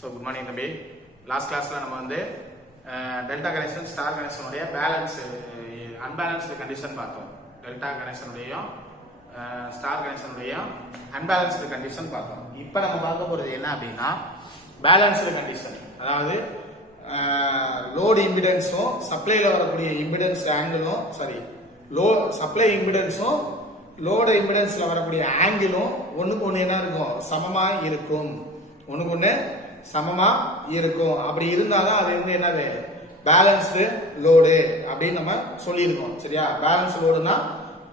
So good morning தம்பி. Last கிளாஸில் நம்ம வந்து டெல்டா கனெக்ஷன் ஸ்டார் கனெக்ஷனுடைய பேலன்ஸ் அன்பேலன்ஸ்டு கண்டிஷன் பார்த்தோம். டெல்டா கனெக்ஷனுடையும் ஸ்டார் கனெக்ஷனுடையும் அன்பேலன்ஸ்டு கண்டிஷன் பார்த்தோம். இப்போ நம்ம பார்க்க போகிறது என்ன அப்படின்னா பேலன்ஸ்டு கண்டிஷன். அதாவது லோடு இம்பிடன்ஸும் சப்ளையில் வரக்கூடிய இம்பிடன்ஸ் ஆங்கிளும் சப்ளை இம்பிடன்ஸும் லோடு இம்பிடன்ஸ்ல வரக்கூடிய ஆங்கிளும் ஒண்ணுக்கு ஒண்ணு என்ன இருக்கும், சமமா இருக்கும். ஒண்ணுக்கு ஒண்ணு சமமா இருக்கும். அப்படி இருந்தாதான் அது வந்து என்னது, பேலன்ஸ்டு லோடு அப்படின்னு நம்ம சொல்லியிருக்கோம். சரியா? பேலன்ஸ் லோடுனா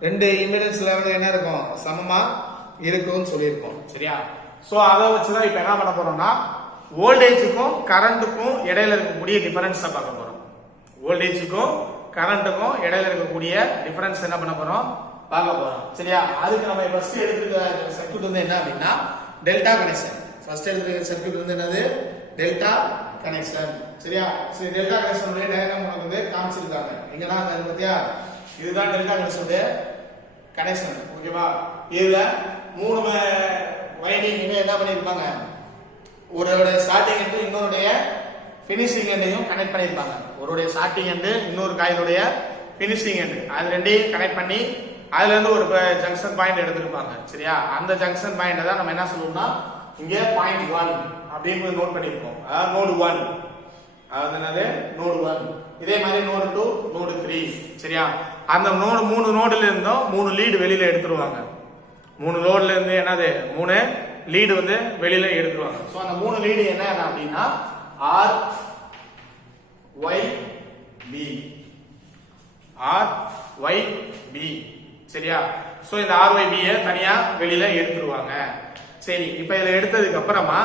ரெண்டு இம்பிடன்ஸ்ல என்ன இருக்கும், சமமா இருக்கும்னு சொல்லியிருக்கோம். சரியா? சோ அதை வச்சுதான் இப்ப என்ன பண்ண போறோம்னா வோல்டேஜுக்கும் கரண்ட்டுக்கும் இடையில இருக்கக்கூடிய டிஃபரன்ஸ் பார்க்க போறோம். வோல்டேஜுக்கும் கரண்ட்டுக்கும் இடையில இருக்கக்கூடிய டிஃபரன்ஸ் என்ன பண்ண போறோம், பார்க்க போறோம். சரியா? அதுக்கு நம்ம ஃபர்ஸ்ட் எடுத்துக்கிற சர்க்யூட் வந்து என்ன அப்படின்னா டெல்டா கனெக்ஷன். ஃபர்ஸ்ட் எடுத்துக்கிற சர்க்யூட் வந்து என்னது, டெல்டா கனெக்ஷன். சரியா? சரி, டெல்டா கனெக்ஷன் உடைய டயகிராம் உங்களுக்கு வந்து காமிச்சிருக்காங்க. எங்கன்னா அது பாத்தியா, இதுதான் டெல்டா கனெக்ஷன் கனெக்ஷன். ஓகேவா? இதுல மூணு வைண்டிங் என்ன பண்ணிருப்பாங்க, ஒருடைய ஸ்டார்டிங் எண்ட் இன்னொருடைய பினிஷிங் எண்டையும் கனெக்ட் பண்ணிருப்பாங்க. ஒருடைய ஸ்டார்டிங் எண்ட் இன்னொரு காயிலுடைய பினிஷிங் எண்ட், அது ரெண்டையும் கனெக்ட் பண்ணி அதுல இருந்து ஒரு ஜங்ஷன் பாயிண்ட் எடுத்திருப்பாங்க. சரியா? அந்த ஜங்ஷன் பாயிண்ட் தான் நம்ம என்ன சொல்லுவோம்னா இங்க பாயிண்ட் 1 அப்படின்னு நோட் பண்ணிருக்கோம். அதாவது நோடு 1, அதாவது என்னது நோடு 1. இதே மாதிரி நோடு 2, நோடு 3. சரியா? அந்த நோடு 3 நோடுல இருந்தும் 3 லீடு வெளியில எடுத்துருவாங்க. 3 நோடுல இருந்து என்னது 3 லீடு வந்து வெளியில எடுத்துருவாங்க. சோ அந்த 3 லீடு என்ன அப்படின்னா R Y B, R Y B. சரியா? சோ இந்த RYB தனியா வெளியில எடுத்துருவாங்க. சரி, இப்ப இதுல எடுத்ததுக்கு அப்புறமா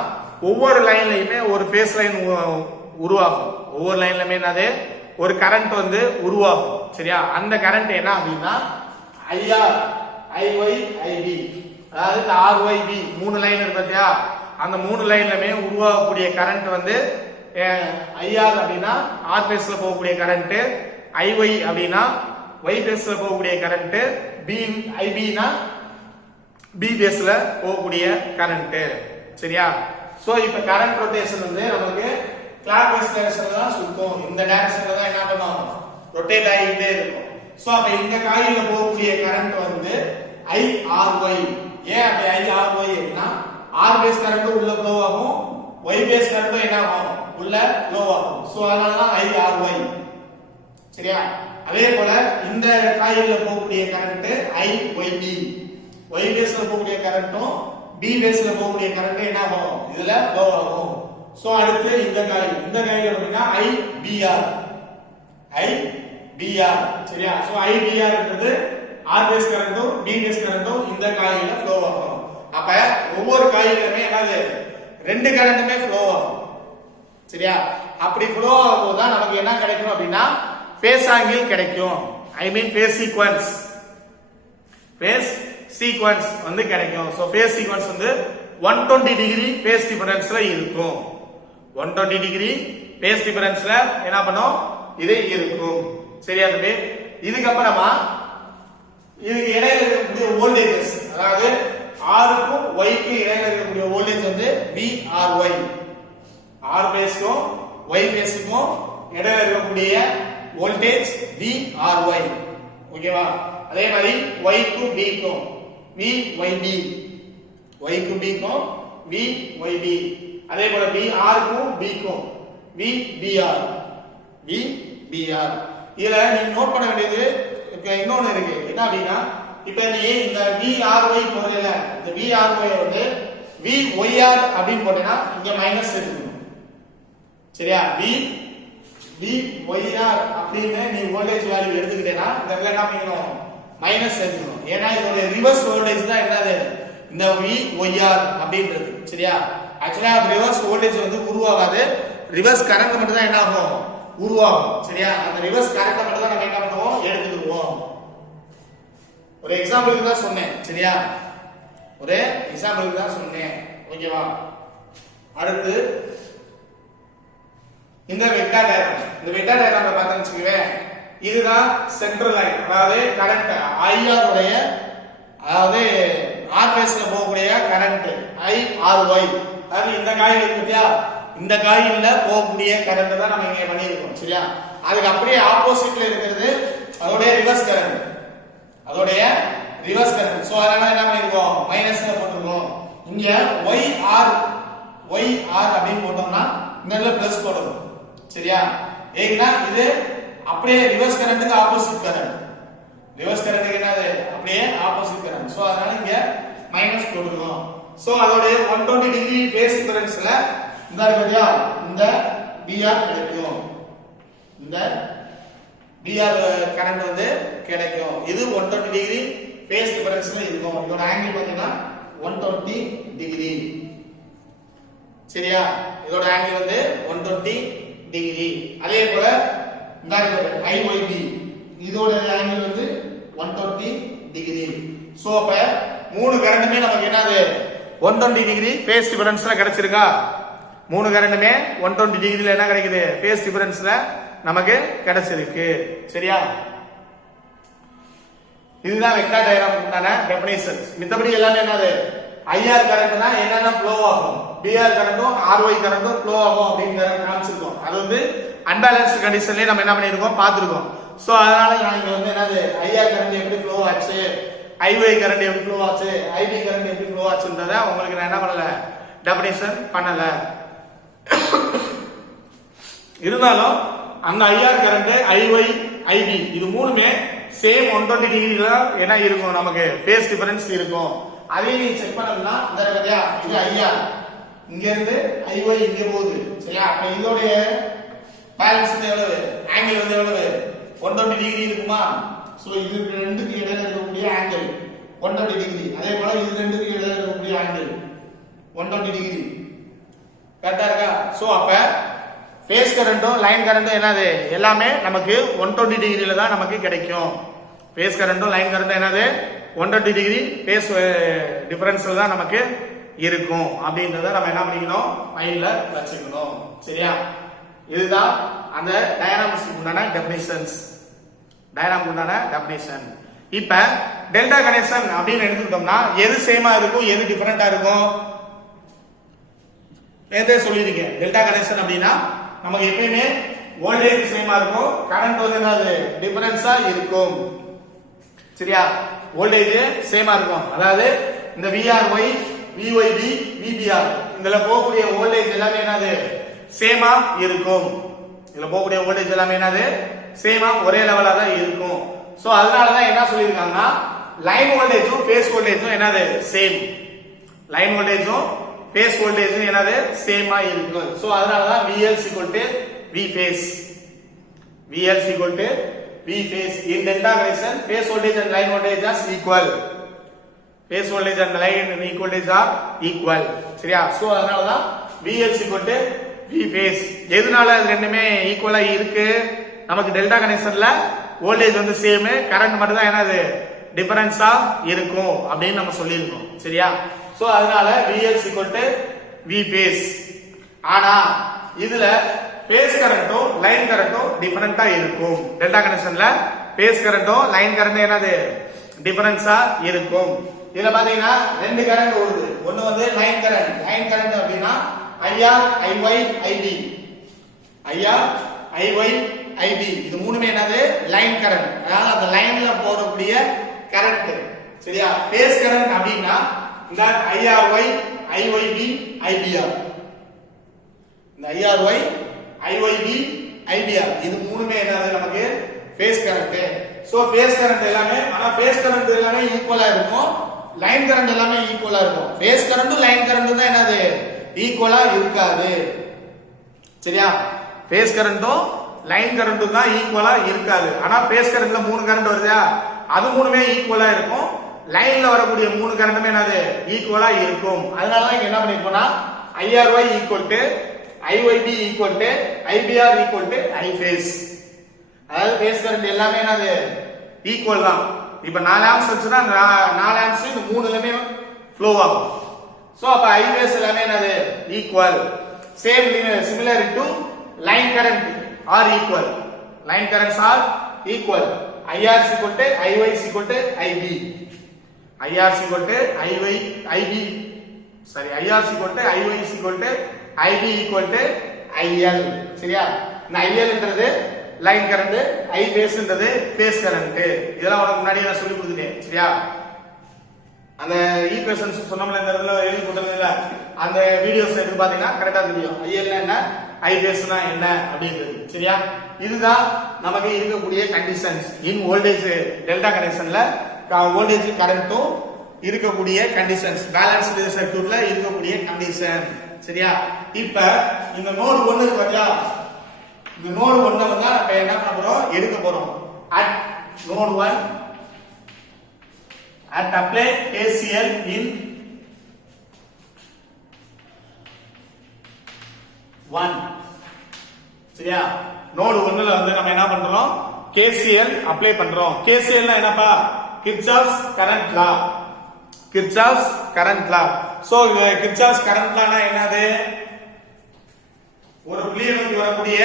ஒவ்வொரு லைன்லயுமே ஒரு ஃபேஸ் லைன் உருவாகும். ஒவ்வொரு லைன்லயுமே என்னது, ஒரு கரண்ட் வந்து உருவாகும். சரியா? அந்த கரண்ட் என்ன அப்படின்னா IR, IY, IB. அதாவது இந்த RYB 3 லைன் இருக்கு பாத்தியா, அந்த 3 லைன்லயுமே உருவாகக்கூடிய கரண்ட் வந்து IR அப்படின்னா R ஃபேஸ்ல போகக்கூடிய கரண்ட், IY அப்படின்னா Y ஃபேஸ்ல போகக்கூடிய கரண்ட், IB னா B ஃபேஸ்ல போகக்கூடிய கரண்ட். சரியா? சோ இப்ப கரண்ட் ரொட்டேஷன் வந்து நமக்கு கிளாக் வைஸ் டைரக்ஷன்ல தான் சுத்தும். இந்த டைரக்ஷன்ல தான் என்ன பண்ணும், ரொட்டேட் ஆகிட்டே இருக்கும். சோ அப்ப இந்த காயில்ல போகக்கூடிய கரண்ட் வந்து IRY. ஏன் அப்படி IRY அப்படின்னா R பேஸ் கரண்ட் உள்ள ஃப்ளோ ஆகும், Y பேஸ் கரண்ட் என்ன ஆகும், உள்ள ஃப்ளோ ஆகும். சோ அதனால தான் IRY. சரியா? அதே போல இந்த காயில்ல போகக்கூடிய கரண்ட் IYB. Y பேஸ்ல போகக்கூடிய கரண்ட்டும் B பேஸ்ல போகக்கூடிய கரண்ட் என்ன ஆகும், இதுல ஃப்ளோ ஆகும். சோ அடுத்து இந்த காயில் அப்படின்னா IBR. சரியா? சோ IBR ன்றது R பேஸ் கரண்ட்டும் B பேஸ் கரண்ட்டும் இந்த காயில்ல ஃப்ளோ ஆகும். அப்ப ஒவ்வொரு காயிலுமே என்னது, ரெண்டு கரண்ட்டுமே ஃப்ளோ ஆகும். சரியா? அப்படி ஃப்ளோ ஆகும்போது தான் நமக்கு என்ன கிடைக்கும் அப்படின்னா ஃபேஸ் ஆங்கிள் கிடைக்கும். ஐ மீன் ஃபேஸ் சீக்வென்ஸ் வந்து கிடைக்கும். சோ ஃபேஸ் சீக்வென்ஸ் வந்து 120 டிகிரி ஃபேஸ் டிஃபரன்ஸ்ல இருக்கும். 120 டிகிரி ஃபேஸ் டிஃபரன்ஸ்ல என்ன பண்ணும், இது இருக்கும். சரியா தம்பி? இதுக்கு அப்புறமா இதுக்கு இடையில இருக்கக்கூடிய வோல்டேஜஸ், அதாவது R க்கும் Y க்கும் இடையில இருக்கக்கூடிய வோல்டேஜ் வந்து VRY. R பேஸ்க்கும் Y பேஸ்க்கும் இடையில இருக்கக்கூடிய வோல்டேஜ் VRY. ஓகேவா? அதே மாதிரி Y க்கும் B க்கும் VYB, Y க்கும் B க்கும் VYB. அதே போல R க்கும் B க்கும் VBR. இதுல நீங்க நோட் பண்ண வேண்டியது இன்னொன்னு இருக்கு. என்ன அப்படின்னா இப்ப நீ இந்த VRY போறல, இந்த VRY வந்து VYR அப்படின்னு போட்டேன்னா இங்க மைனஸ் எடுக்கணும். சரியா? VYR அப்படின்னு நீ வோல்டேஜ் வேல்யூ எடுத்துக்கிட்டேன்னா இந்த இடத்துல என்ன பண்ணிக்கணும், மைனஸ் எடுக்கணும். ஏன்னா இதோட ரிவர்ஸ் வோல்டேஜ் தான் என்னது, இந்த VYR அப்படின்றது. சரியா? ஆக்சுவலா ரிவர்ஸ் வோல்டேஜ் வந்து உருவாகாது, ரிவர்ஸ் கரண்ட் மட்டும் தான் என்ன ஆகும், உருவாகும். சரியா? அந்த ரிவர்ஸ் கரண்ட் மட்டும் தான் நம்ம என்ன பண்ணுவோம், எடுத்துக்குவோம். ஒரு எக்ஸாம்பிளுக்கு தான் சொன்னேன். சரியா? ஒரு எக்ஸாம்பிளுக்கு தான் சொன்னேன். ஓகேவா? அடுத்து இந்த வெக்டார் டயகிராம். இந்த வெக்டார் டயகிராம்ல பார்த்தீங்கன்னு வச்சுக்கோங்க, இதுதான் சென்ட்ரல் லைன். அதாவது கரண்ட் IR உடைய, அதாவது R ஃபேஸ்ல போகக்கூடிய கரண்ட் IRY. அதாவது இந்த காயில் இருக்கு பாத்தியா, இந்த காயில்ல போகக்கூடிய கரண்ட் தான் நம்ம இங்க பண்ணியிருக்கோம். சரியா? அதுக்கு அப்படியே ஆப்போசிட்ல இருக்கிறது அதோட ரிவர்ஸ் கரண்ட். அதோடைய ரிவர்ஸ் கரண்ட். சோ அதனால என்ன பண்ணிருக்கோம்? மைனஸ்ல போட்டுருக்கோம். இங்க YR அப்படின்னு போட்டோம்னா இந்த இடத்துல பிளஸ் போடணும். சரியா? ஏன்னா இது அப்படியே ரிவர்ஸ் கரண்ட்க்கு ஆப்போசிட் கரண்ட். ரிவர்ஸ் கரண்ட்க்கு என்னது? அப்படியே ஆப்போசிட் கரண்ட். சோ அதனால இங்க மைனஸ் போட்டுருக்கோம். சோ அதோட 120 டிகிரி ஃபேஸ் டிஃபரன்ஸ்ல இந்த இருக்குதியா இந்த BR கிடைக்கும். இந்த BR கரண்ட் வந்து கிடைக்கும். இது 120 டிகிரி ஃபேஸ் டிஃபரன்ஸ்ல இருக்கும். இதோட ஆங்கிள் பாத்தீங்கன்னா 120 டிகிரி. சரியா? இதோட ஆங்கிள் வந்து 120 டிகிரி. அதே போல இந்த IYB இதோட ஆங்கிள் வந்து 120 டிகிரி. சோ அப்ப மூணு கரண்டுமே நமக்கு என்னது? 120 டிகிரி ஃபேஸ் டிஃபரன்ஸ்ல கிடைச்சிருக்கா? மூணு கரண்டுமே 120 டிகிரில என்ன கிடைக்குது? ஃபேஸ் டிஃபரன்ஸ்ல நமக்கு கிடைச்சிருக்கு. சரியா? இதுதான் வெக்டார் டயகிராம் உண்டான டெஃபினிஷன்ஸ். மித்தபடி எல்லாமே என்னது? IR கரண்ட்னா என்னென்ன ஃப்ளோ ஆகும், BR கரண்ட்டும் RY கரண்ட்டும் ஃப்ளோ ஆகும் அப்படிங்கற காமிச்சிருக்கோம். அது வந்து அன்பேலன்ஸ்ட் கண்டிஷன்லயே நம்ம என்ன பண்ணிருக்கோம்? பார்த்திருக்கோம். சோ அதனால நான் இங்க வந்து என்னது? IR கரண்ட் எப்படி ஃப்ளோ ஆச்சு, IY கரண்ட் எப்படி ஃப்ளோ ஆச்சு, IB கரண்ட் எப்படி ஃப்ளோ ஆச்சுன்றத உங்களுக்கு நான் என்ன பண்ணல? டெஃபினிஷன் பண்ணல. இருந்தாலும் அந்த IR கரண்ட், IY, IB இது மூணுமே சேம் 120 டிகிரில என்ன இருக்கும்? நமக்கு ஃபேஸ் டிஃபரன்ஸ் இருக்கும். அதே நீ செக் பண்ணனும்னா இந்த இருக்குதா? இது IR, இங்க இருந்து IY இங்க போகுது. சரியா? அப்ப இதோட பேலன்ஸ் எவ்வளவு? ஆங்கிள் வந்து எவ்வளவு? 120 டிகிரி இருக்குமா? சோ இது ரெண்டுக்கு இடையில இருக்கக்கூடிய ஆங்கிள் 120 டிகிரி. அதே போல இது ரெண்டுக்கு இடையில இருக்கக்கூடிய ஆங்கிள் 120 டிகிரி. கரெக்ட்டா இருக்கா? சோ அப்ப ஃபேஸ் கரண்டும் லைன் கரண்டும் என்னது? எல்லாமே நமக்கு 120 டிகிரில தான் நமக்கு கிடைக்கும். ஃபேஸ் கரண்டும் லைன் கரண்டும் என்னது? 120 டிகிரி ஃபேஸ் டிஃபரன்ஸ்ல தான் நமக்கு இருக்கும் அப்படின்றத நம்ம என்ன பண்ணிக்கணும்? மைண்ட்ல வச்சுக்கணும். சரியா? இதுதான் அந்த டயகிராம்ஸ்க்கு உண்டான டெஃபினிஷன்ஸ். டயகிராம் உண்டான டெஃபினிஷன். இப்ப டெல்டா கனெக்ஷன் அப்படின்னு எடுத்துக்கிட்டோம்னா எது சேமா இருக்கும், எது டிஃபரெண்டா இருக்கும்? நேத்தே சொல்லியிருக்கேன். டெல்டா கனெக்ஷன் அப்படின்னா நமக்கு எப்பயுமே வோல்டேஜ் சேமா இருக்கும், கரண்ட் வந்து என்னது? டிஃபரன்ஸா இருக்கும். சரியா? வோல்டேஜ் சேமா இருக்கும். அதாவது இந்த VRY, VYB, VBR இதுல போகக்கூடிய வோல்டேஜ் எல்லாமே என்னது? சேமா இருக்கும். இதுல போகக்கூடிய வோல்டேஜ் எல்லாமே என்னது? சேமா ஒரே லெவலா தான் இருக்கும். சோ அதனால தான் என்ன சொல்லிருக்காங்கன்னா லைன் வோல்டேஜும் ஃபேஸ் வோல்டேஜும் என்னது? சேம். லைன் வோல்டேஜும் ஃபேஸ் வோல்டேஜும் என்னது? சேமா இருக்கும். சோ அதனால தான் VL V phase. VL V phase. In delta connection, phase voltage and line voltage are equal. Phase voltage and line voltage are equal. சரியா? சோ அதனால தான் VL V phase. எதனால இது ரெண்டுமே ஈக்குவலா இருக்கு? நமக்கு டெல்டா கனெக்ஷன்ல வோல்டேஜ் வந்து சேம், கரண்ட் மட்டும் தான் என்னது? டிஃபரன்ஸா இருக்கும் அப்படின்னு நம்ம சொல்லியிருக்கோம். சரியா? சோ அதனால VL V phase. ஆனா இதுல ஃபேஸ் கரண்ட்டும் லைன் கரண்ட்டும் டிஃபரெண்டா இருக்கும். டெல்டா கனெக்ஷன்ல ஃபேஸ் கரண்ட்டும் லைன் கரண்ட்டும் என்னது? டிஃபரன்ஸா இருக்கும். இதுல பாத்தீங்கன்னா ரெண்டு கரண்ட் ஓடுது. ஒன்னு வந்து லைன் கரண்ட். லைன் கரண்ட் அப்படின்னா IR, IY, IB. IR, IY, IB இது மூணுமே என்னது? Line current. அதாவது அந்த லைன்ல போறக்கூடிய கரண்ட். சரியா? ஃபேஸ் கரண்ட் அப்படின்னா இந்த IRY, IYB, IBR. இந்த IRY, IYB, IBR இது மூணுமே என்னது? நமக்கு face current. So face current எல்லாமே, ஆனா ஃபேஸ் கரண்ட் எல்லாமே ஈக்குவலா இருக்கும், லைன் கரண்ட் எல்லாமே ஈக்குவலா இருக்கும். ஃபேஸ் கரண்டும் லைன் கரண்டும் தான் என்னது? ஈக்குவலா இருக்காது. சரியா? ஃபேஸ் கரண்டும் லைன் கரண்டும் தான் ஈக்குவலா இருக்காது. ஆனா ஃபேஸ் கரண்ட்ல மூணு கரண்ட் வருதா? அது மூணுமே ஈக்குவலா இருக்கும். லைன்ல வரக்கூடிய மூணு கரண்டுமே என்னது? ஈக்குவலா இருக்கும். அதனால தான் என்ன பண்ணிருக்கோம்னா IRY IYB IBR I phase. அதாவது ஃபேஸ் கரண்ட் எல்லாமே என்னது? ஈக்குவல் தான். இப்ப 4 ஆம்ப்ஸ் வச்சுனா 4 ஆம்ப்ஸ் இந்த மூணுலமே ஃப்ளோ ஆகும். சோ அப்ப I phase எல்லாமே என்னது? Equal. Same similar to line current are equal. Line currents are equal. IR IY IB. IR IY IB. sorry IR IY IB equal to IL. சரியா? இந்த ILன்றது லைன் கரண்ட், I பேஸ்ன்றது phase current. இதெல்லாம் உனக்கு முன்னாடி நான் சொல்லி கொடுத்துட்டேன். சரியா? அந்த ஈக்குவேஷன்ஸ் சொன்னோம்ல இந்த இடத்துல எழுதி போட்டதுல அந்த வீடியோஸ் எடுத்து பாத்தீங்கன்னா கரெக்டா தெரியும். IL என்ன, I பேஸ்னா என்ன அப்படிங்கிறது. சரியா? இதுதான் நமக்கு இருக்கக்கூடிய கண்டிஷன்ஸ் இன் வோல்டேஜ் டெல்டா கனெக்ஷன்ல வோல்டேஜ் கரண்ட்டும் இருக்கக்கூடிய கண்டிஷன்ஸ், பேலன்ஸ்டு சர்க்யூட்ல இருக்கக்கூடிய கண்டிஷன். சரியா? இப்ப இந்த நோடு 1 இருக்கு பாத்தியா, இந்த நோடு 1 வந்து நம்ம என்ன பண்ண போறோம், எடுக்க போறோம். At node 1 at apply KCL in 1. சரியா? நோடு 1ல வந்து நம்ம என்ன பண்றோம், KCL அப்ளை பண்றோம். KCL னா என்னப்பா, Kirchhoff's current law. Kirchhoff's current law. So Kirchhoff's current law னா என்னது, ஒரு புள்ளியிலிருந்து வரக்கூடிய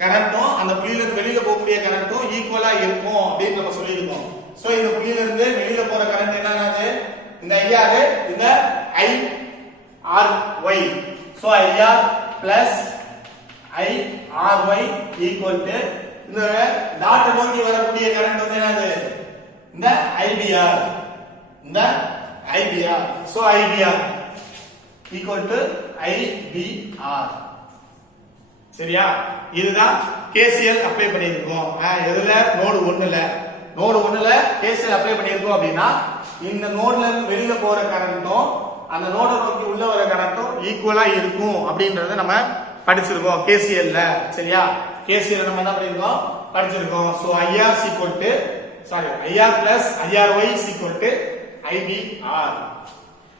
கரண்ட்டும் அந்த புள்ளியிலிருந்து வெளியில போகக்கூடிய கரண்ட்டும் ஈக்குவலா இருக்கும் அப்படின்னு நம்ம சொல்லியிருக்கோம். சோ இந்த புள்ளியிலிருந்து வெளியில போற கரண்ட் என்னது, இந்த IR இந்த IRY. So IR plus IRY equal to இந்த டாட் நோக்கி வரக்கூடிய கரண்ட் வந்து என்னது, இந்த IBR. இந்த IBR. So IBR equal to IBR. சரியா? இதுதான் KCL அப்ளை பண்ணியிருக்கோம். எதுல, நோடு 1ல. நோடு 1ல KCL அப்ளை பண்ணியிருக்கோம் அப்படின்னா இந்த நோட்ல இருந்து வெளியில போற கரண்ட்டும் அந்த நோட நோக்கி உள்ள வர கரண்ட்டும் ஈக்குவலா இருக்கும் அப்படின்றத நம்ம படிச்சிருக்கோம் KCL ல. சரியா? KCL நம்ம என்ன பண்ணிருக்கோம், படிச்சிருக்கோம். So IR equal to IR plus IRY equal to IBR.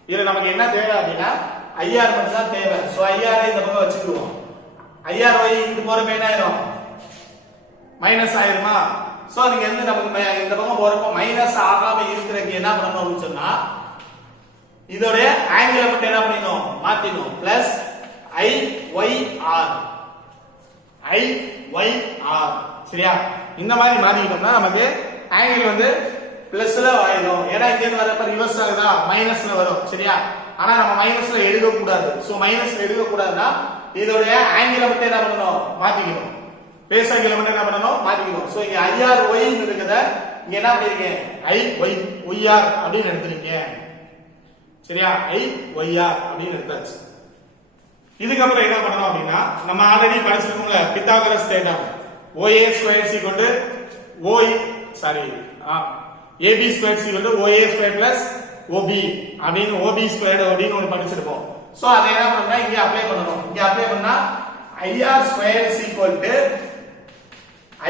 இதுல நமக்கு என்ன தேவை அப்படின்னா IR மட்டும் தான் தேவை. சோ IR இந்த பக்கம் வச்சுக்குவோம். IRY இங்க போறப்ப என்ன ஆயிரும், மைனஸ் ஆயிருமா? சோ நீங்க வந்து நமக்கு இந்த பக்கம் போறப்ப மைனஸ் ஆகாம இருக்கிறதுக்கு என்ன பண்ணணும் அப்படின்னு சொன்னா இதோட ஆங்கிளை மட்டும் என்ன பண்ணிடணும், மாத்திடணும். Plus IYR. IYR. சரியா? இந்த மாதிரி மாத்திக்கிட்டோம்னா நமக்கு ஆங்கிள் வந்து பிளஸ்ல ஆயிடும். ஏன்னா இங்க இருந்து வரப்ப ரிவர்ஸ் ஆகுதா, மைனஸ்ல வரும். சரியா? ஆனா நம்ம மைனஸ்ல எழுத கூடாது. சோ மைனஸ்ல எழுத கூடாதுன்னா இதோட ஆங்கிளை மட்டும் என்ன பண்ணணும், மாத்திக்கணும். பேஸ் ஆங்கிளை மட்டும் என்ன பண்ணணும், மாத்திக்கணும். சோ இங்க IRY இருக்குத இங்க என்ன பண்ணிருக்கேன், IYR அப்படின்னு எடுத்துருக்கேன். சரியா? IYR அப்படின்னு எடுத்தாச்சு. இதுக்கப்புறம் என்ன பண்ணணும் அப்படின்னா நம்ம ஆல்ரெடி படிச்சிருக்கோம்ல பித்தாகரஸ் தேற்றம், OA square equal to AB square equal to OA square plus OB அப்படின்னு OB ஸ்கொயர் அப்படின்னு ஒன்று படிச்சிருப்போம். சோ அதை என்ன பண்ணா இங்க அப்ளை பண்ணணும். இங்க அப்ளை பண்ணா IR square equal to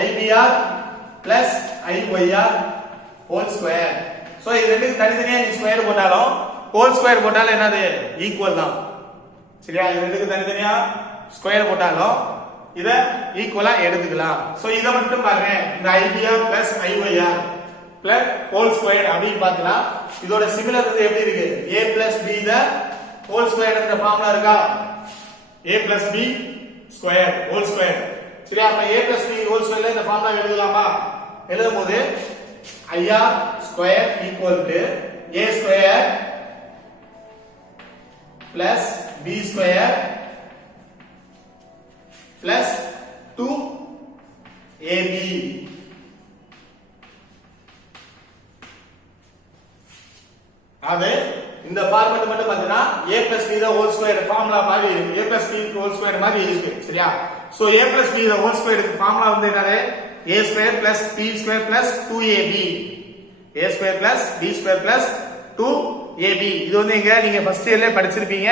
IBR plus IYR whole square. So இது ரெண்டுக்கு தனித்தனியா நீ ஸ்கொயர் போட்டாலும் ஹோல் ஸ்கொயர் போட்டாலும் என்னது, ஈக்குவல் தான். சரியா? இது ரெண்டுக்கு தனித்தனியா ஸ்கொயர் போட்டாலும் இத ஈக்குவலா எடுத்துக்கலாம். சோ இத மட்டும் பாருங்க, இந்த IBR plus IYR plus whole square அப்படின்னு பார்த்தா இதோட சிமிலர் வந்து எப்படி இருக்கு, A plus B the whole square என்ற ஃபார்முலா இருக்கா, A plus B square whole square. சரியா? அப்ப A plus B ஹோல் ஸ்கொயர்ல இந்த ஃபார்முலா எழுதலாமா? எழுதும்போது IR square equal to A square plus B square plus 2AB. அது இந்த ஃபார்முலா மட்டும் பார்த்தீங்கன்னா A plus B the whole square formula மாதிரி இருக்கு. A plus B whole square மாதிரி இருக்கு. சரியா? So A plus B the whole square formula வந்து என்னது, A square plus B square plus 2AB. A square plus B square plus 2AB. இது வந்து எங்க நீங்க ஃபர்ஸ்ட் இயர்ல படிச்சிருப்பீங்க,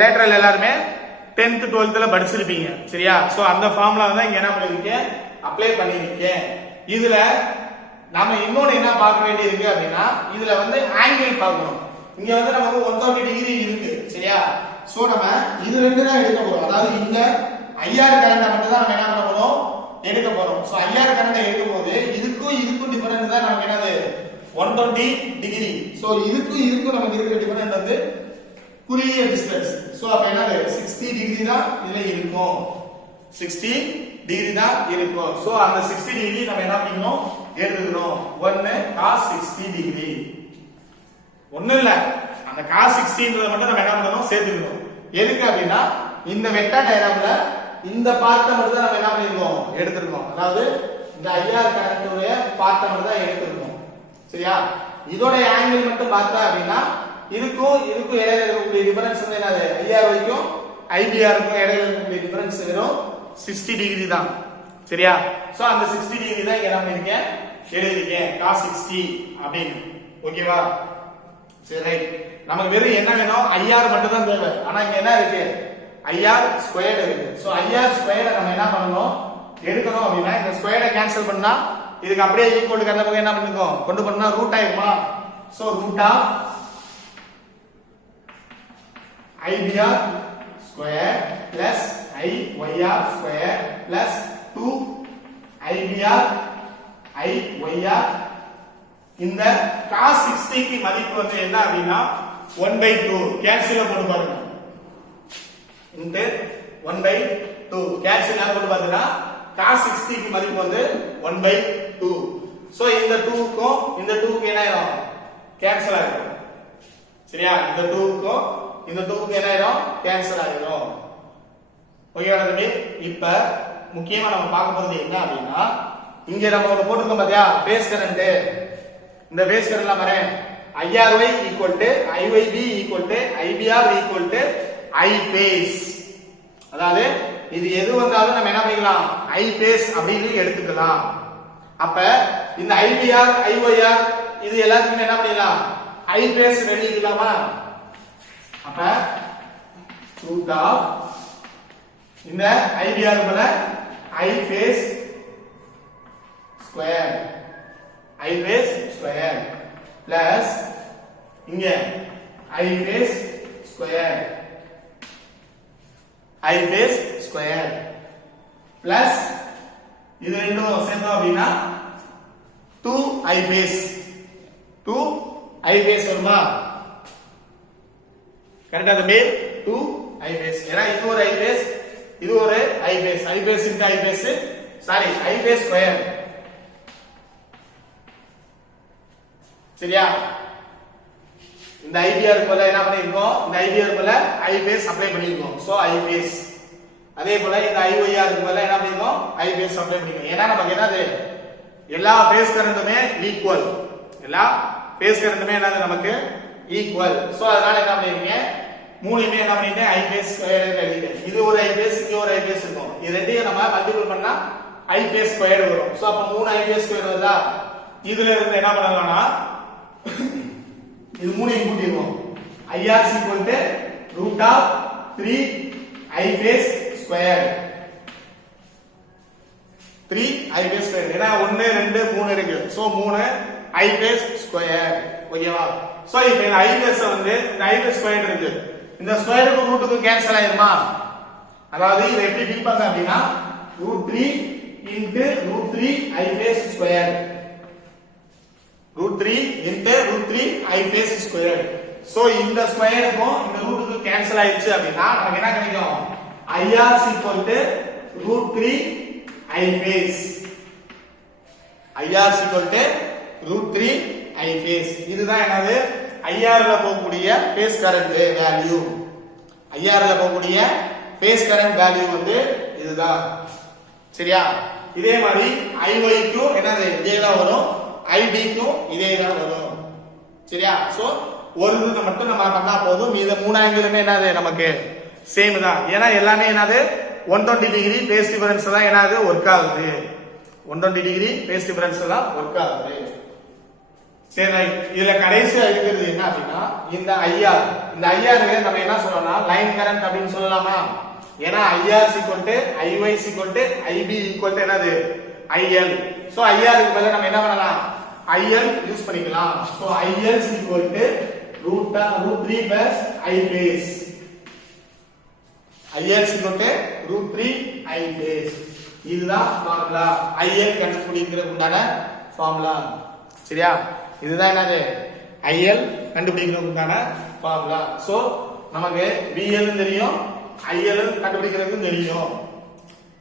லேட்டரல் எல்லாரும் 10th 12th ல படிச்சிருப்பீங்க. சரியா? சோ அந்த ஃபார்முலா தான் இங்க என்ன பண்ணிருக்கேன், அப்ளை பண்ணிருக்கேன். இதுல நாம இன்னொரு என்ன பார்க்க வேண்டியிருக்கு அப்படின்னா இதுல வந்து ஆங்கிள் பார்க்கணும். இங்க வந்து நமக்கு 120 டிகிரி இருக்கு. சரியா? சோ நம்ம இது ரெண்டு தான் எடுக்க போறோம். அதாவது இந்த IR கரண்ட் மட்டும் தான் நம்ம என்ன பண்ண போறோம், எடுக்க போறோம். சோ IR கரண்ட் எடுக்கும்போது இதுக்கும் டிஃபரன்ஸ் தான் நமக்கு என்னது, 120 டிகிரி. சோ இதுக்கும் நமக்கு இருக்கிற டிஃபரன்ஸ் வந்து குறுகிய டிஸ்டன்ஸ். சோ அப்ப என்னது 60 டிகிரி தான் இதுல இருக்கும். 60 டிகிரி தான் இருக்கும். சோ அந்த 60 டிகிரி நம்ம என்ன பண்ணணும், எடுத்துக்கணும். 1 cos 60 டிகிரி. ஒண்ணு இல்ல, அந்த cos 60ன்றத மட்டும் நம்ம என்ன பண்ணணும், சேர்த்துக்கணும். எதுக்கு அப்படின்னா இந்த வெக்டார் டயகிராம்ல இந்த பார்ட்டை மட்டும் தான் நம்ம என்ன பண்ணிருக்கோம் எடுத்திருக்கோம். அதாவது இந்த ஐஆர் கரண்ட்டுடைய பார்ட்டை மட்டும் தான் எடுத்திருக்கோம். சரியா? இதோட ஆங்கிள் மட்டும் பார்த்தா அப்படின்னா இதுக்கும் இடையில இருக்கக்கூடிய டிஃபரன்ஸ் வந்து என்னது? ஐஆர் வரைக்கும் ஐபிஆருக்கும் இடையில இருக்கக்கூடிய டிஃபரன்ஸ் வெறும் 60 டிகிரி தான். சரியா? சோ அந்த 60 டிகிரி தான் இங்க நான் இருக்கேன் எழுதிருக்கேன் cos 60 அப்படின்னு. ஓகேவா? சரி ரைட். நமக்கு வெறும் என்ன வேணும்? ஐஆர் மட்டும் தான் தேவை. ஆனா இங்க என்ன இருக்கு? ஐஆர் ஸ்கொயர்டு இருக்கு. சோ ஐஆர் ஸ்கொயர்டை நம்ம என்ன பண்ணணும்? எடுக்கணும் அப்படின்னா இந்த ஸ்கொயர்டை கேன்சல் பண்ணா இதுக்கு அப்படியே ஈக்குவல் அந்த பக்கம் என்ன பண்ணிருக்கோம்? கொண்டு போனா ரூட் ஆயிருமா? So root of IBR square plus IYR square plus 2 IBR IYR. இந்த cos 60 க்கு மதிப்பு வந்து என்ன அப்படின்னா 1/2 கேன்சல் போட்டு பாருங்க. இந்த 1/2 கேன்சல் போட்டு பாத்தீங்கன்னா cos 60 க்கு மதிப்பு வந்து 1/2. சோ இந்த 2 க்கும் இந்த 2 க்கு என்ன ஆயிடும்? கேன்சல் ஆயிடும். சரியா? இந்த 2 க்கும் இந்த 2 க்கு என்ன ஆயிடும்? கேன்சல் ஆயிடும். ஓகேவா தம்பி? இப்ப முக்கியமா நம்ம பார்க்க போறது என்ன அப்படின்னா இங்க நம்ம ஒரு போட்டுக்கோம் பாத்தியா? Face current. இந்த ஃபேஸ் கரண்ட்லாம் வரேன் IRY IYB IBR I phase. அதாவது இது எது வந்தாலும் நம்ம என்ன பண்ணிக்கலாம்? I phase அப்படின்னு எடுத்துக்கலாம். அப்ப இந்த IBR IYR இது எல்லாத்துக்கும் என்ன பண்ணிடலாம்? I phase எழுதிக்கலாமா? அப்ப root of இந்த IBR போல I phase square plus இங்க I phase square plus இது ரெண்டும் சேர்த்தோம் அப்படின்னா 2 I phase வருமா? கரெக்டா தம்பி? 2 I phase. ஏன்னா இது ஒரு I phase இது ஒரு I phase. I phase into I phase sorry I phase square. சரியா? இந்த IBR போல என்ன பண்ணிருக்கோம்? இந்த IBR போல I phase அப்ளை பண்ணிருக்கோம். So I phase. அதே போல இந்த IYR போல என்ன பண்ணிருக்கோம்? I phase அப்ளை பண்ணிருக்கோம். ஏன்னா நமக்கு என்னது? எல்லா ஃபேஸ் கரண்ட்டுமே ஈக்குவல். எல்லா ஃபேஸ் கரண்ட்டுமே என்னது நமக்கு ஈக்குவல். சோ அதனால என்ன பண்ணிருக்கீங்க? மூணுமே என்ன பண்ணிட்டேன்? I phase square எழுதிட்டேன். இது ஒரு I phase இங்க ஒரு I phase இருக்கும். இது ரெண்டையும் நம்ம மல்டிபிள் பண்ணா I phase square வரும். சோ அப்ப 3 I phase square வருதா? இதுல இருந்து என்ன பண்ணலாம்னா இது மூணையும் கூட்டிடுவோம். IR root of 3 I phase square 3 I phase square. ஏன்னா 1 2 3 இருக்கு. So 3 I phase square. ஓகேவா? சோ இப்போ இந்த I phase வந்து இந்த I phase square இருக்கு. இந்த ஸ்கொயருக்கு ரூட்டுக்கு கேன்சல் ஆயிருமா? அதாவது இத எப்படி பிரிப்பாங்க அப்படினா √3 into √3 I phase square. √3 into √3 I phase square. So இந்த ஸ்கொயருக்கும் இந்த ரூட்டுக்கு கேன்சல் ஆயிருச்சு அப்படினா நமக்கு என்ன கிடைக்கும்? IR √3 I phase. IR √3 I phase. இதுதான் என்னது? IR ல போகக்கூடிய ஃபேஸ் கரண்ட் வேல்யூ. IR ல போகக்கூடிய ஃபேஸ் கரண்ட் வேல்யூ வந்து இதுதான். சரியா? இதே மாதிரி IY க்கும் என்னது? இதே தான் வரும். IB க்கும் இதே தான் வரும். சரியா? சோ ஒரு இது மட்டும் நம்ம பண்ணா போதும். மீத மூணு ஆங்கிளுமே என்னது? நமக்கு சேம் தான். ஏன்னா எல்லாமே என்னது? 120 டிகிரி ஃபேஸ் டிஃபரன்ஸ் தான் என்னது? வொர்க் ஆகுது. 120 டிகிரி ஃபேஸ் டிஃபரன்ஸ் தான் வொர்க் ஆகுது. சரி ரைட். இதுல கடைசியா இருக்கிறது என்ன அப்படின்னா இந்த IR. இந்த IR நம்ம என்ன சொல்லலாம்னா லைன் கரண்ட் அப்படின்னு சொல்லலாமா? ஏன்னா IR IY IB என்னது? IL. சோ IR க்கு பதிலா நம்ம என்ன பண்ணலாம்? IL யூஸ் பண்ணிக்கலாம். So IL √3 plus I phase. IL √3 I phase. இதுதான் ஃபார்முலா. IL கண்டுபிடிக்கிறதுக்கு உண்டான ஃபார்முலா. சரியா? இதுதான் என்னது? IL கண்டுபிடிக்கிறதுக்கு உண்டான ஃபார்முலா. சோ நமக்கு VL தெரியும், IL கண்டுபிடிக்கிறதுக்கு தெரியும்.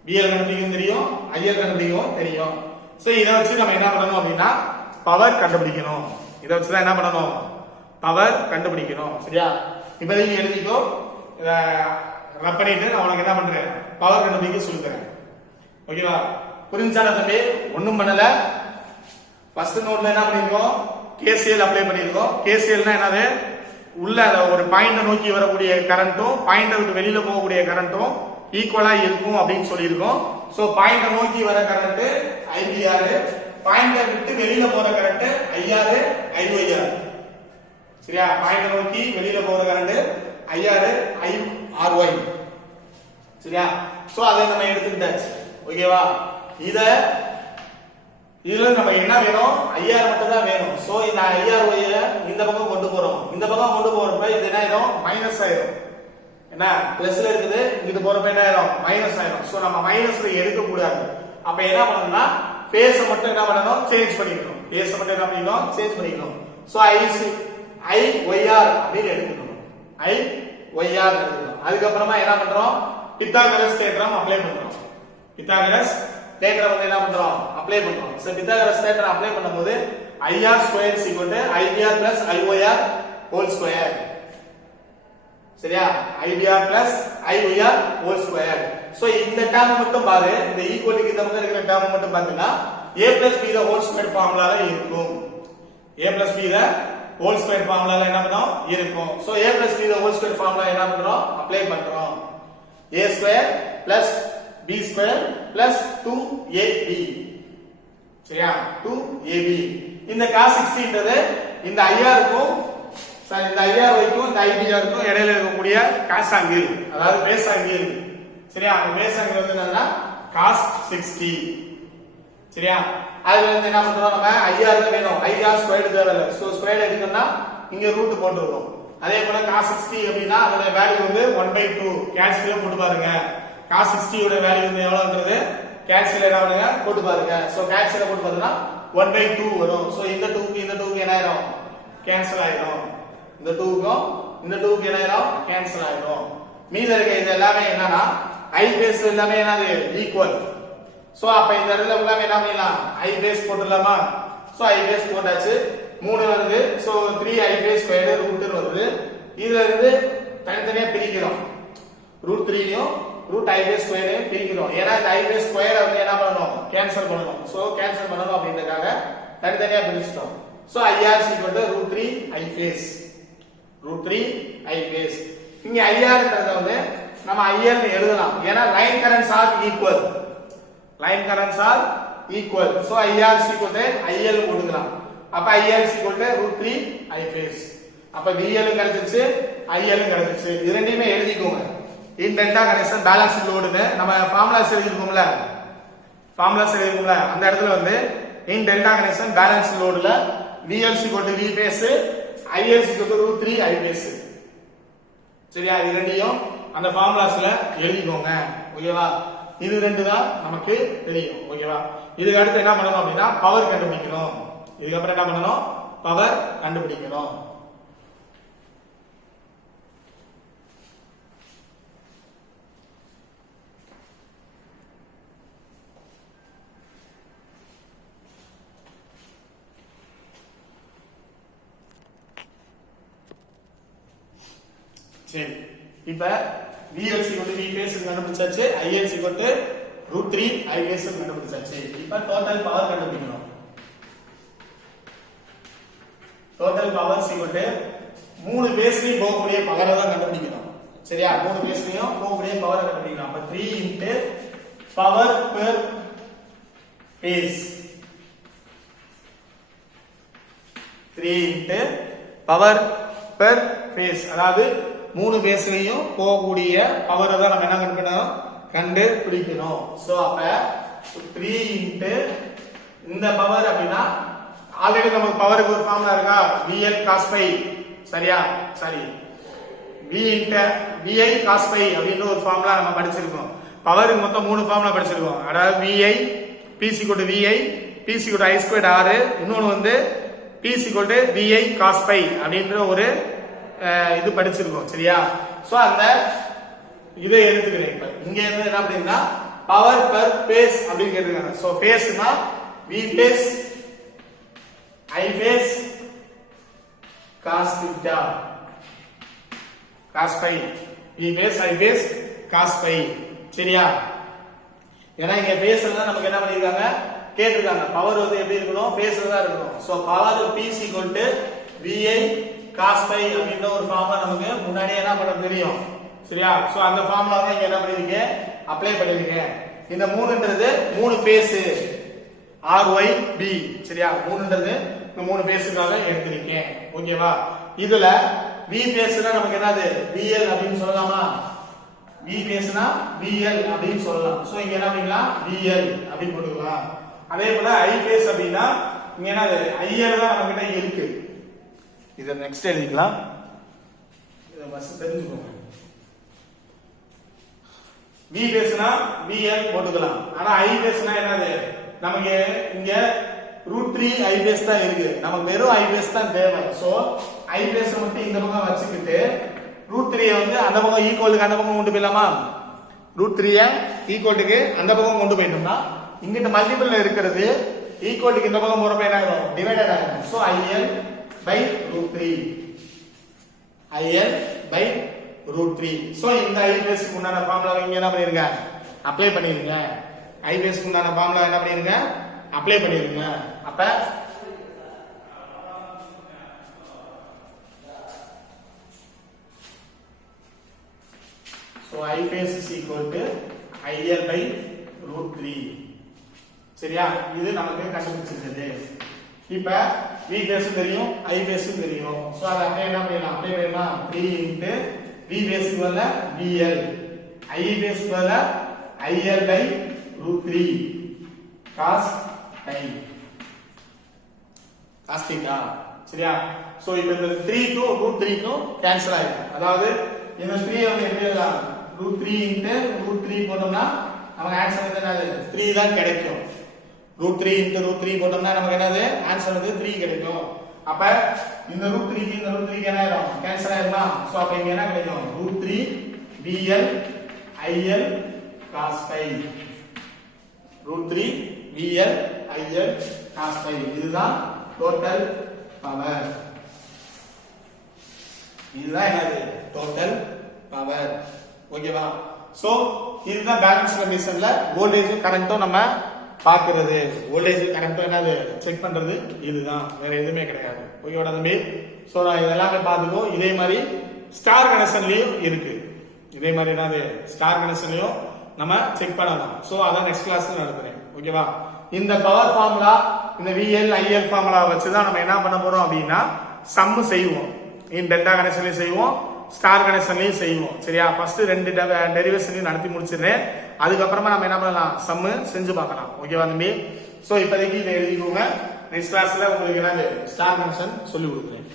VL கண்டுபிடிக்கவும் தெரியும், IL கண்டுபிடிக்கவும் தெரியும். சோ இத வச்சு நம்ம என்ன பண்ணணும் அப்படின்னா பவர் கண்டுபிடிக்கணும். இத வச்சு தான் என்ன பண்ணணும்? பவர் கண்டுபிடிக்கணும். சரியா? இப்போ நீங்க எழுதிக்கோ ரப் பண்ணிட்டு நான் உனக்கு என்ன பண்றேன் பவர் கண்டுபிடிக்க சொல்லி தரேன். ஓகேவா? புரிஞ்சால தம்பி? ஒண்ணும் பண்ணல. ஃபர்ஸ்ட் நோட்ல என்ன பண்ணிருக்கோம்? KCL அப்ளை பண்ணிருக்கோம். KCLனா என்னது? உள்ள ஒரு பாயிண்ட நோக்கி வரக்கூடிய கரண்ட்டும் பாயிண்ட விட்டு வெளியில போகக்கூடிய கரண்ட்டும் ஈக்குவலா இருக்கும் அப்படின்னு சொல்லியிருக்கோம். சோ பாயிண்ட நோக்கி வர கரண்ட் IBR, பாயிண்ட விட்டு வெளியில போற கரண்ட் IR IYR. சரியா? பாயிண்ட நோக்கி வெளியில போற கரண்ட் IR IRY. சரியா? சோ அதை நம்ம எடுத்துக்கிட்டாச்சு. ஓகேவா? இதுல நம்ம என்ன வேணும்? IR மட்டும் தான் வேணும். சோ இந்த IRY இந்த பக்கம் கொண்டு போறோம். இந்த பக்கம் கொண்டு போறப்ப இது என்ன ஆயிடும்? மைனஸ் ஆயிடும். என்ன பிளஸ்ல இருக்குது, இது போறப்ப என்ன ஆயிடும்? மைனஸ் ஆயிடும். சோ நம்ம மைனஸ்ல எடுக்க கூடாது. அப்ப என்ன பண்ணணும்னா ஃபேஸ் மட்டும் என்ன பண்ணணும்? சேஞ்ச் பண்ணிக்கணும். ஃபேஸ் மட்டும் என்ன பண்ணிக்கணும்? சேஞ்ச் பண்ணிக்கணும். சோ IYR அப்படின்னு எடுத்துக்கணும். IYR எடுத்துக்கணும். அதுக்கு அப்புறமா என்ன பண்றோம்? பித்தாகரஸ் தேற்றம் அப்ளை பண்றோம். பித்தாகரஸ் தேற்றம் வந்து என்ன பண்றோம்? அப்ளை பண்றோம். சோ பித்தாகரஸ் தேற்றம் அப்ளை பண்ணும்போது IR square IBR plus IYR whole square. சரியா? IBR plus IYR whole square. So இந்த டேர்ம் மட்டும் பாரு. இந்த ஈக்குவலுக்கு இந்த பக்கம் இருக்கிற டேர்ம் மட்டும் பாத்தீங்கன்னா A plus B the whole square ஃபார்முலால இருக்கும். A plus B the whole square ஃபார்முலால என்ன பண்ணோம்? இருக்கும். So A plus B the whole square formula என்ன பண்றோம்? அப்ளை பண்றோம். A square plus B square plus 2AB. சரியா? 2AB. இந்த cos 60ன்றது இந்த IR க்கும் இந்த IRY க்கும் இந்த IBR க்கும் இடையில இருக்கக்கூடிய cos ஆங்கிள், அதாவது பேஸ் ஆங்கிள். சரியா? அந்த பேஸ் ஆங்கிள் வந்து என்னன்னா cos 60. சரியா? அதுல இருந்து என்ன பண்றோம்? நம்ம IR தான் வேணும். IR ஸ்கொயர் தேவையில்ல. சோ ஸ்கொயர் எடுக்கணும்னா இங்க ரூட் போட்டுறோம். அதே போல cos 60 அப்படினா அதோட வேல்யூ வந்து 1/2. கேல்குலேட் போட்டு பாருங்க. cos 60 ஓட வேல்யூ வந்து எவ்வளவுன்றது கேல்குலேட் என்ன பண்ணுங்க? போட்டு பாருங்க. சோ கேல்குலேட் போட்டு பார்த்தா 1/2 வரும். சோ இந்த 2க்கு இந்த 2க்கு என்ன ஆயிடும்? கேன்சல் ஆயிடும். இந்த 2க்கும் இந்த 2க்கு என்ன ஆயிடும்? கேன்சல் ஆயிடும். மீதி இருக்க இது எல்லாமே என்னன்னா I பேஸ் எல்லாமே என்னது? ஈக்குவல். சோ அப்ப இந்த இடத்துல எல்லாமே என்ன பண்ணலாம்? I பேஸ் போட்டுடலாமா? சோ I பேஸ் போட்டாச்சு. 3 வருது. So 3I base square root வருது. இதுல இருந்து தனித்தனியா பிரிக்கிறோம். √3யும் √I பேஸ் ஸ்கொயரையும் பிரிக்கிறோம். ஏன்னா இந்த I பேஸ் ஸ்கொயரை வந்து என்ன பண்ணணும்? கேன்சல் பண்ணணும். சோ கேன்சல் பண்ணணும் அப்படின்றதுக்காக தனித்தனியா பிரிச்சிட்டோம். So IR √3I phase. √3I phase. இங்க IRன்றத வந்து நம்ம IL னு எழுதலாம். ஏன்னா line currents are equal. Line currents are equal. So IR IL போட்டுக்கலாம். அப்ப IL √3I பேஸ். அப்ப VL கிடைச்சிருச்சு, IL கிடைச்சிருச்சு. இது ரெண்டையுமே எழுதிக்கோங்க. இன் டெல்டா கனெக்ஷன் பேலன்ஸ் லோடுன்னு நம்ம ஃபார்முலாஸ் எழுதிருக்கோம்ல, அந்த இடத்துல வந்து இன் டெல்டா கனெக்ஷன் பேலன்ஸ் லோடுல VL V phase, IL √3I phase. சரியா? இது ரெண்டையும் அந்த ஃபார்முலாஸ்ல எழுதிக்கோங்க. ஓகேவா? இது ரெண்டு தான் நமக்கு தெரியும். ஓகேவா? இதுக்கு அடுத்து என்ன பண்ணணும் அப்படின்னா பவர் கண்டுபிடிக்கணும். இதுக்கு அப்புறம் என்ன பண்ணணும்? பவர் கண்டுபிடிக்கணும். சரி, இப்ப VL V பேஸ் கண்டுபிடிச்சாச்சு, IL √3I பேஸ் கண்டுபிடிச்சாச்சு. இப்ப டோட்டல் பவர் கண்டுபிடிக்கணும். டோட்டல் பவர் மூணு பேஸ்லயும் போகக்கூடிய பவரை தான் கண்டுபிடிக்கணும். சரியா? மூணு பேஸ்லயும் போகக்கூடிய பவரை கண்டுபிடிக்கணும். அப்ப 3 into power per phase. 3 into power per phase. அதாவது மூணு பேஸ்லயும் போகக்கூடிய பவரை தான் நம்ம என்ன கண்டுபிடிக்கணும். சோ அப்ப 3 into இந்த பவர் அப்படின்னா ஆல்ரெடி நமக்கு பவருக்கு ஒரு ஃபார்முலா இருக்கா? VL cos pi. சரியா? சரி, V into VI cos pi அப்படின்ற ஒரு ஃபார்முலா நம்ம படிச்சிருக்கோம். பவருக்கு மொத்தம் 3 ஃபார்முலா படிச்சிருக்கோம். அதாவது VI P VI P I squared R, இன்னொன்னு வந்து P VI cos pi அப்படின்ற ஒரு இது படிச்சிருக்கோம். சரியா? சோ அந்த இதை எடுத்துக்கிறேன். இப்ப இங்க இருந்து என்ன அப்படின்னா பவர் பெர் பேஸ் அப்படிங்கிறது. சோ பேஸ்னா V phase I phase cos theta cos pi V phase I phase cos pi. சரியா? ஏன்னா இங்க ஃபேஸ்ல தான் நமக்கு என்ன பண்ணிருக்காங்க கேட்டிருக்காங்க. பவர் வந்து எப்படி இருக்கணும்? ஃபேஸ்ல தான் இருக்கணும். So power P VI cos phi அப்படின்ற ஒரு ஃபார்முலா நமக்கு முன்னாடியே என்ன பண்ண தெரியும். சரியா? சோ அந்த ஃபார்முலா தான் இங்க என்ன பண்ணிருக்கேன் அப்ளை பண்ணிருக்கேன். இந்த 3ன்றது 3 ஃபேஸ் RYB. சரியா? 3ன்றது இந்த 3 ஃபேஸ்க்காக எடுத்திருக்கேன். ஓகேவா? இதுல V ஃபேஸ்னா நமக்கு என்னது VL அப்படின்னு சொல்லலாமா? V ஃபேஸ்னா VL அப்படின்னு சொல்லலாம். சோ இங்க என்ன பண்ணிக்கலாம் VL அப்படி போட்டுக்கலாம். அதே போல I ஃபேஸ் அப்படினா இங்க என்னது IL தான் நம்ம கிட்ட இருக்கு. இத நெக்ஸ்ட் எழுதிக்கலாம். இத ஃபர்ஸ்ட் தெரிஞ்சுக்கோங்க. V ஃபேஸ்னா VL போட்டுக்கலாம். ஆனா I ஃபேஸ்னா என்னது நமக்கு இங்க √3 I ஃபேஸ் தான் இருக்கு. நமக்கு வெறும் I ஃபேஸ் தான் தேவை. சோ I ஃபேஸ் மட்டும் இந்த பக்கம் வச்சுக்கிட்டு √3 வந்து அந்த பக்கம் ஈக்குவலுக்கு அந்த பக்கம் கொண்டு போயிடலாமா? √3 ஈக்குவலுக்கு அந்த பக்கம் கொண்டு போயிட்டோம்னா இங்கிட்ட மல்டிபிள்ல இருக்கிறது ஈக்குவலுக்கு இந்த பக்கம் போறப்ப என்ன ஆகும் டிவைடட் ஆகும். So IL by √3 IL by √3. So இந்த I ஃபேஸ்க்கு உண்டான ஃபார்முலாவை இங்க என்ன பண்ணிருங்க அப்ளை பண்ணிருங்க. I ஃபேஸ்க்கு உண்டான ஃபார்முலா என்ன பண்ணிருங்க அப்ளை பண்ணிருங்க. அப்ப so I phase is equal to IL by √3. சரியா? இது நமக்கு கண்டுபிடிச்சிருக்குது. இப்ப V phase தெரியும் I phase தெரியும். சோ அத அப்படியே என்ன பண்ணலாம் அப்ளை பண்ணலாம் 3 into V phase பதிலா VL I phase பதிலா IL by √3 cos phi cos theta. சரியா? சோ இப்போ இந்த 3 க்கு √3 க்கு கேன்சல் ஆயிடும். அதாவது இந்த 3 வந்து எப்படி எழுதலாம் √3 into √3 போட்டோம்னா நமக்கு ஆன்சர் வந்து என்னது 3 தான் கிடைக்கும். √3 into √3 போட்டோம்னா நமக்கு என்னது ஆன்சர் வந்து 3 கிடைக்கும். அப்ப இந்த √3 க்கு இந்த √3 க்கு என்ன ஆயிடும் கேன்சல் ஆயிடுமா? சோ அப்ப இங்க என்ன கிடைக்கும் √3 VL IL cos phi √3 VL IL cos phi. இதுதான் டோட்டல் பவர். இதுதான் என்னது டோட்டல் பவர். ஓகேவா? சோ இதுதான் பேலன்ஸ் கண்டிஷன்ல வோல்டேஜ் கரண்ட்டும் நம்ம பாக்குறது. வோல்டேஜ் கரண்ட்டும் என்னது செக் பண்றது இதுதான், வேற எதுவுமே கிடையாது. ஓகேவா தம்பி? சோ நான் இதெல்லாமே பாத்துக்கோ. இதே மாதிரி ஸ்டார் கனெக்ஷன்லயும் இருக்கு. இதே மாதிரி என்னது ஸ்டார் கனெக்ஷன்லயும் நம்ம செக் பண்ணலாம். சோ அதான் நெக்ஸ்ட் கிளாஸ்ல நடத்துறேன். ஓகேவா? இந்த பவர் ஃபார்முலா இந்த VL IL ஃபார்முலா வச்சு தான் நம்ம என்ன பண்ண போறோம் அப்படின்னா சம் செய்வோம். இன் டெல்டா கனெக்ஷன்லயும் செய்வோம், ஸ்டார் கனெக்ஷன்லயும் செய்வோம். சரியா? ஃபர்ஸ்ட் 2 டெரிவேஷனையும் நடத்தி முடிச்சிடுறேன். அதுக்கப்புறமா நம்ம என்ன பண்ணலாம் சம் செஞ்சு பார்க்கலாம். ஓகேவா தம்பி? சோ இப்போதைக்கு இதை எழுதிக்கோங்க. நெக்ஸ்ட் கிளாஸ்ல உங்களுக்கு என்னது ஸ்டார் கனெக்ஷன் சொல்லி கொடுக்குறேன்.